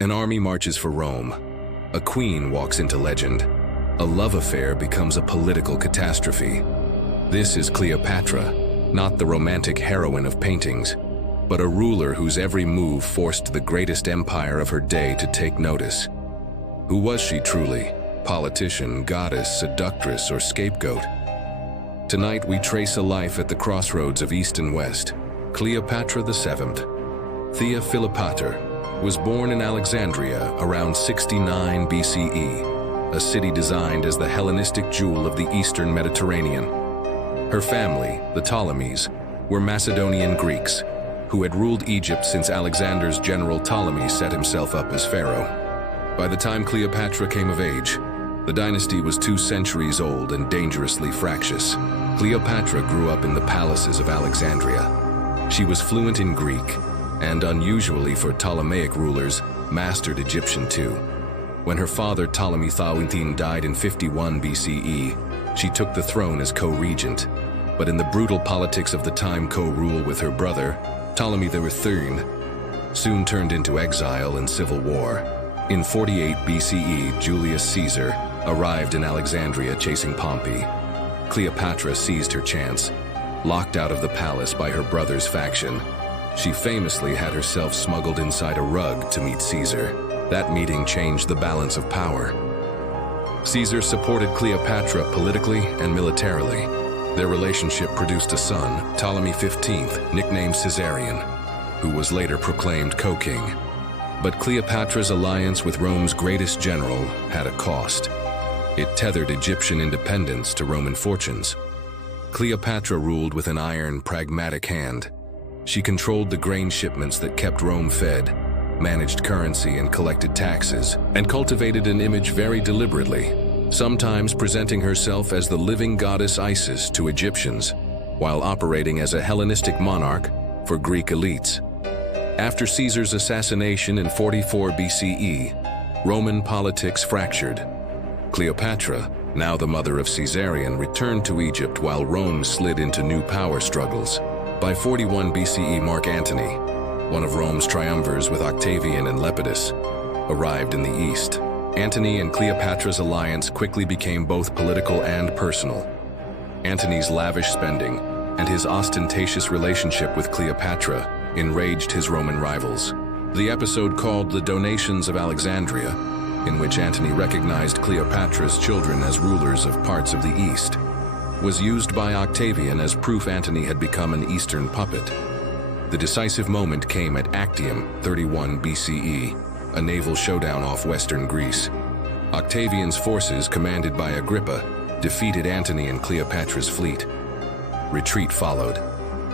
An army marches for Rome. A queen walks into legend. A love affair becomes a political catastrophe. This is Cleopatra, not the romantic heroine of paintings, but a ruler whose every move forced the greatest empire of her day to take notice. Who was she truly? Politician, goddess, seductress, or scapegoat? Tonight we trace a life at the crossroads of East and West. Cleopatra VII. Thea Philopater was born in Alexandria around 69 BCE, a city designed as the Hellenistic jewel of the Eastern Mediterranean. Her family, the Ptolemies, were Macedonian Greeks who had ruled Egypt since Alexander's general Ptolemy set himself up as pharaoh. By the time Cleopatra came of age, the dynasty was 2 centuries old and dangerously fractious. Cleopatra grew up in the palaces of Alexandria. She was fluent in Greek, and unusually for Ptolemaic rulers, mastered Egyptian too. When her father Ptolemy XIII died in 51 BCE, she took the throne as co-regent. But in the brutal politics of the time, co-rule with her brother, Ptolemy III, soon turned into exile and civil war. In 48 BCE, Julius Caesar arrived in Alexandria chasing Pompey. Cleopatra seized her chance. Locked out of the palace by her brother's faction, she famously had herself smuggled inside a rug to meet Caesar. That meeting changed the balance of power. Caesar supported Cleopatra politically and militarily. Their relationship produced a son, Ptolemy XV, nicknamed Caesarion, who was later proclaimed co-king. But Cleopatra's alliance with Rome's greatest general had a cost. It tethered Egyptian independence to Roman fortunes. Cleopatra ruled with an iron, pragmatic hand. She controlled the grain shipments that kept Rome fed, managed currency and collected taxes, and cultivated an image very deliberately, sometimes presenting herself as the living goddess Isis to Egyptians, while operating as a Hellenistic monarch for Greek elites. After Caesar's assassination in 44 BCE, Roman politics fractured. Cleopatra, now the mother of Caesarion, returned to Egypt while Rome slid into new power struggles. By 41 BCE, Mark Antony, one of Rome's triumvirs with Octavian and Lepidus, arrived in the east. Antony and Cleopatra's alliance quickly became both political and personal. Antony's lavish spending and his ostentatious relationship with Cleopatra enraged his Roman rivals. The episode called The Donations of Alexandria, in which Antony recognized Cleopatra's children as rulers of parts of the East, was used by Octavian as proof Antony had become an Eastern puppet. The decisive moment came at Actium, 31 BCE, a naval showdown off western Greece. Octavian's forces, commanded by Agrippa, defeated Antony and Cleopatra's fleet. Retreat followed.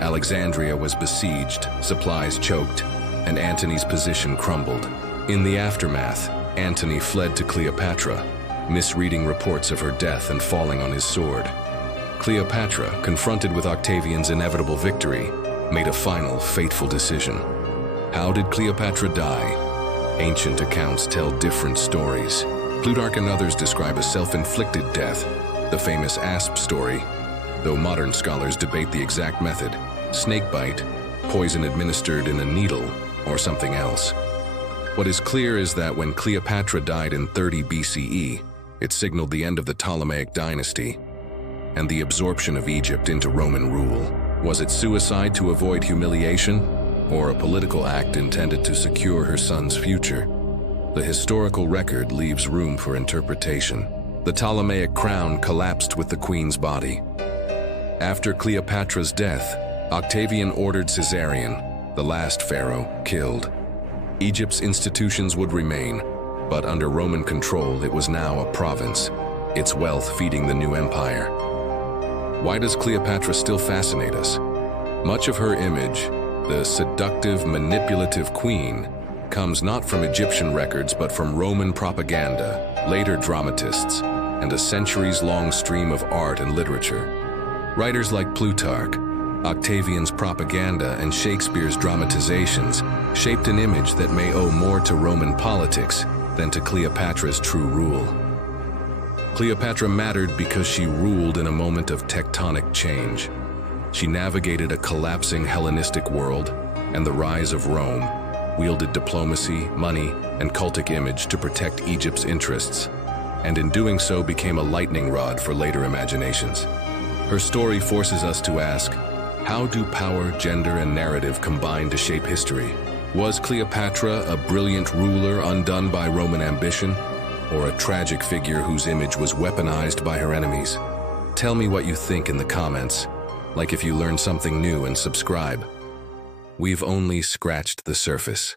Alexandria was besieged, supplies choked, and Antony's position crumbled. In the aftermath, Antony fled to Cleopatra, misreading reports of her death and falling on his sword. Cleopatra, confronted with Octavian's inevitable victory, made a final, fateful decision. How did Cleopatra die? Ancient accounts tell different stories. Plutarch and others describe a self-inflicted death, the famous asp story, though modern scholars debate the exact method: snakebite, poison administered in a needle, or something else. What is clear is that when Cleopatra died in 30 BCE, it signaled the end of the Ptolemaic dynasty and the absorption of Egypt into Roman rule. Was it suicide to avoid humiliation, or a political act intended to secure her son's future? The historical record leaves room for interpretation. The Ptolemaic crown collapsed with the queen's body. After Cleopatra's death, Octavian ordered Caesarion, the last pharaoh, killed. Egypt's institutions would remain, but under Roman control it was now a province, its wealth feeding the new empire. Why does Cleopatra still fascinate us? Much of her image, the seductive, manipulative queen, comes not from Egyptian records but from Roman propaganda, later dramatists, and a centuries-long stream of art and literature. Writers like Plutarch, Octavian's propaganda, and Shakespeare's dramatizations shaped an image that may owe more to Roman politics than to Cleopatra's true rule. Cleopatra mattered because she ruled in a moment of tectonic change. She navigated a collapsing Hellenistic world and the rise of Rome, wielded diplomacy, money, and cultic image to protect Egypt's interests, and in doing so became a lightning rod for later imaginations. Her story forces us to ask, how do power, gender, and narrative combine to shape history? Was Cleopatra a brilliant ruler undone by Roman ambition, or a tragic figure whose image was weaponized by her enemies? Tell me what you think in the comments, like if you learned something new, and subscribe. We've only scratched the surface.